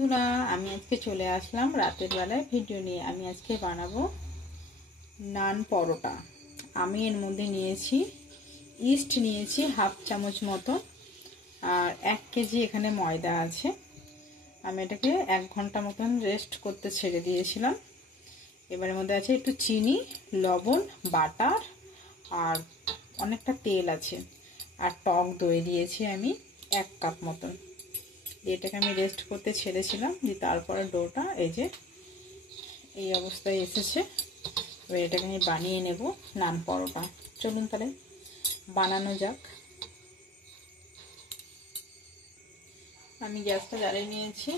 বন্ধুরা, আমি আজকে চলে আসলাম রাতের বেলায় ভিডিও নিয়ে। আমি আজকে বানাবো নান পরোটা। আমি এর মধ্যে নিয়েছি ইস্ট, নিয়েছি হাফ চামচ মতো, আর 1 কেজি এখানে ময়দা আছে। আমি এটাকে 1 ঘন্টা মতন রেস্ট করতে ছেড়ে দিয়েছিলাম। এবারের মধ্যে আছে একটু চিনি, লবণ, বাটার আর অনেকটা তেল আছে, আর টক দই দিয়েছি আমি 1 কাপ মতন। এটাকে আমি রেস্ট করতে ছেড়েছিলাম, দিয়ে তারপরে ডোটা এই যে এই অবস্থায় এসেছে। এবার এটাকে আমি বানিয়ে নেব নান পরোটা। চলুন তাহলে বানানো যাক। আমি গ্যাসটা জ্বালিয়ে নিয়েছি,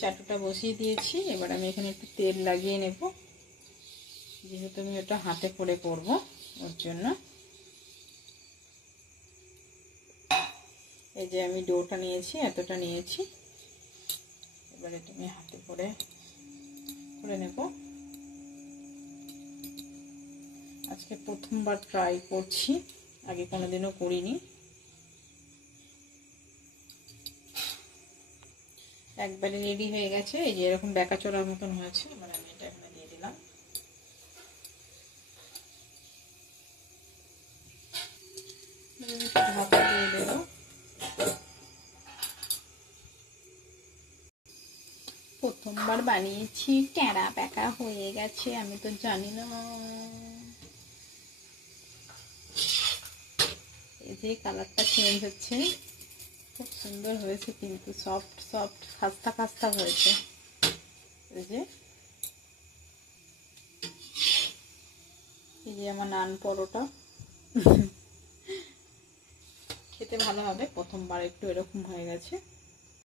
চাটুটা বসিয়ে দিয়েছি। এবার আমি এখানে একটু তেল লাগিয়ে নেব, যেহেতু আমি ওটা হাতে করে করব ওর জন্য। এই যে আমি ডোটা নিয়েছি, এতটা নিয়েছি। এবার এটা আমি হাতে করে নেব। আজকে প্রথমবার ট্রাই করছি, আগে কোনোদিনও করিনি। একবারে রেডি হয়ে গেছে, এই যে এরকম বেঁকাচোরার মতন হয়েছে। এবার আমি এটা এখানে দিয়ে দিলাম। ঢাকা দিয়ে দেবো। প্রথমবার বানিয়েছি, ট্যাড়া প্যাকা হয়ে গেছে, আমি তো জানি না। এই যে কালারটা চেঞ্জ হচ্ছে, খুব সুন্দর হয়েছে, কিন্তু সফট সফট খাস্তা খাস্তা হয়েছে। এই যে আমার নান পরোটা খেতে ভালো হবে। প্রথমবার একটু এরকম হয়ে গেছে।